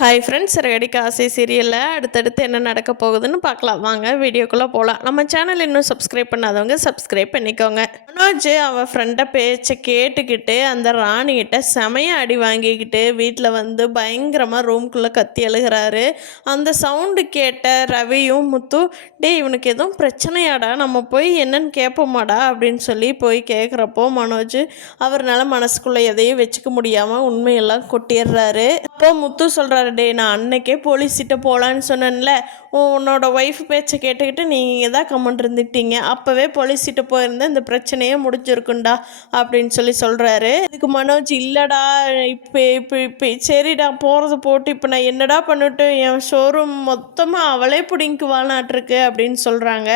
Hi friends, Siragadikka ஆசை சீரியலில் அடுத்தடுத்து என்ன நடக்க போகுதுன்னு பார்க்கலாம். வாங்க வீடியோக்குள்ளே போகலாம். நம்ம சேனல் இன்னும் சப்ஸ்கிரைப் பண்ணாதவங்க சப்ஸ்கிரைப் பண்ணிக்கோங்க. மனோஜ் அவன் ஃப்ரெண்டை பேச்சை கேட்டுக்கிட்டு அந்த ராணிகிட்ட செமையாக அடி வாங்கிக்கிட்டு வீட்டில் வந்து பயங்கரமாக ரூம்குள்ளே கத்தி எழுகிறாரு. அந்த சவுண்டு கேட்ட ரவியும் முத்து, டே இவனுக்கு எதுவும் பிரச்சனையாடா, நம்ம போய் என்னன்னு கேட்போமாடா அப்படின்னு சொல்லி போய் கேட்குறப்போ மனோஜ் அவர்னால மனசுக்குள்ளே எதையும் வச்சுக்க முடியாமல் உண்மையெல்லாம் கொட்டிடுறாரு. அப்போ முத்து சொல்கிறாரு, டே நான் அன்னைக்கே போலீஸ்கிட்ட போகலான்னு சொன்னேன்ல, உன்னோட ஒய்ஃப் பேச்சை கேட்டுக்கிட்டு நீங்கள் தான் கமெண்ட் இருந்துட்டீங்க, அப்போவே போலீஸ்கிட்ட போயிருந்தேன் இந்த பிரச்சனையே முடிஞ்சிருக்குண்டா அப்படின்னு சொல்லி சொல்கிறாரு. இதுக்கு மனோஜ், இல்லைடா இப்போ சரிடா போகிறது போட்டு இப்போ நான் என்னடா பண்ணிட்டு என் ஷோரூம் மொத்தமாக அவளே பிடிங்குவானாட்டிருக்கு அப்படின்னு சொல்கிறாங்க.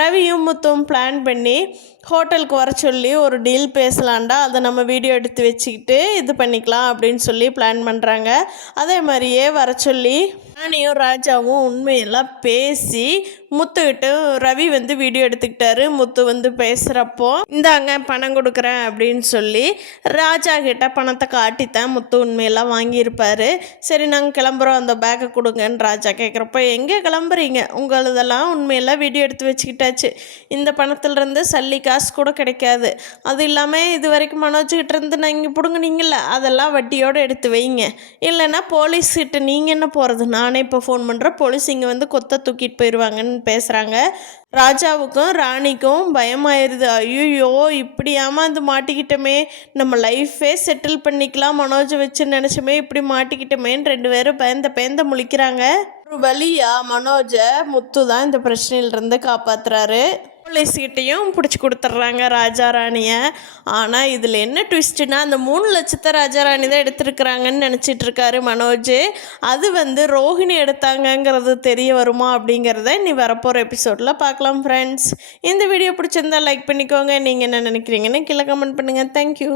ரவியும் முத்தும் பிளான் பண்ணி ஹோட்டலுக்கு வர சொல்லி ஒரு டீல் பேசலான்டா, அதை நம்ம வீடியோ எடுத்து வச்சுக்கிட்டு இது பண்ணிக்கலாம் அப்படின்னு சொல்லி பிளான் பண்ணுறாங்க. அதே மாதிரியே வர சொல்லி ராணியும் ராஜாவும் உண்மையெல்லாம் பேசி முத்துக்கிட்ட ரவி வந்து வீடியோ எடுத்துக்கிட்டாரு. முத்து வந்து பேசுகிறப்போ இந்தாங்க பணம் கொடுக்குறேன் அப்படின்னு சொல்லி ராஜா கிட்ட பணத்தை காட்டித்தான் முத்து உண்மையெல்லாம் வாங்கியிருப்பார். சரி நாங்கள் கிளம்புறோம், அந்த பேக்கை கொடுங்கன்னு ராஜா கேட்குறப்போ, எங்கே கிளம்புறீங்க, உங்களதெல்லாம் உண்மையெல்லாம் வீடியோ எடுத்து வச்சுக்கிட்டாச்சு, இந்த பணத்துலேருந்து சல்லி காசு கூட கிடைக்காது, அது இல்லாமல் இது வரைக்கும் மனோஜ்கிட்ட இருந்து நான் இங்கே பிடுங்குனீங்கள அதெல்லாம் வட்டியோடு எடுத்து வைங்க, இல்லைன்னா போலீஸ்கிட்ட நீங்கள் என்ன போகிறது, நானே இப்போ ஃபோன் பண்ணுறேன், போலீஸ் இங்கே வந்து கொத்த தூக்கிட்டு போயிடுவாங்கன்னு பேசுகிறாங்க. ராஜாவுக்கும் ராணிக்கும் பயமாயிருது. ஐயோ இப்படி ஏமாந்து மாட்டிக்கிட்டோமே, நம்ம லைஃபே செட்டில் பண்ணிக்கலாம் மனோஜை வச்சு நினச்சோமே, இப்படி மாட்டிக்கிட்டோமேன்னு ரெண்டு பேரும் பயந்த முழிக்கிறாங்க. ஒரு வழியா மனோஜை முத்து தான் இந்த பிரச்சனையிலிருந்து காப்பாற்றுறாரு. போலீஸ்கிட்டையும் பிடிச்சி கொடுத்துட்றாங்க ராஜா ராணியை. ஆனால் இதில் என்ன ட்விஸ்ட்டுனா, அந்த 3 லட்சத்தை ராஜா ராணி தான் எடுத்துருக்குறாங்கன்னு நினச்சிட்ருக்காரு மனோஜ். அது வந்து ரோஹிணி எடுத்தாங்கங்கிறது தெரிய வருமா அப்படிங்கிறத இனி வரப்போகிற எபிசோடில் பார்க்கலாம் ஃப்ரெண்ட்ஸ். இந்த வீடியோ பிடிச்சிருந்தா லைக் பண்ணிக்கோங்க. நீங்கள் என்ன நினைக்கிறீங்கன்னு கீழே கமெண்ட் பண்ணுங்கள். தேங்க்யூ.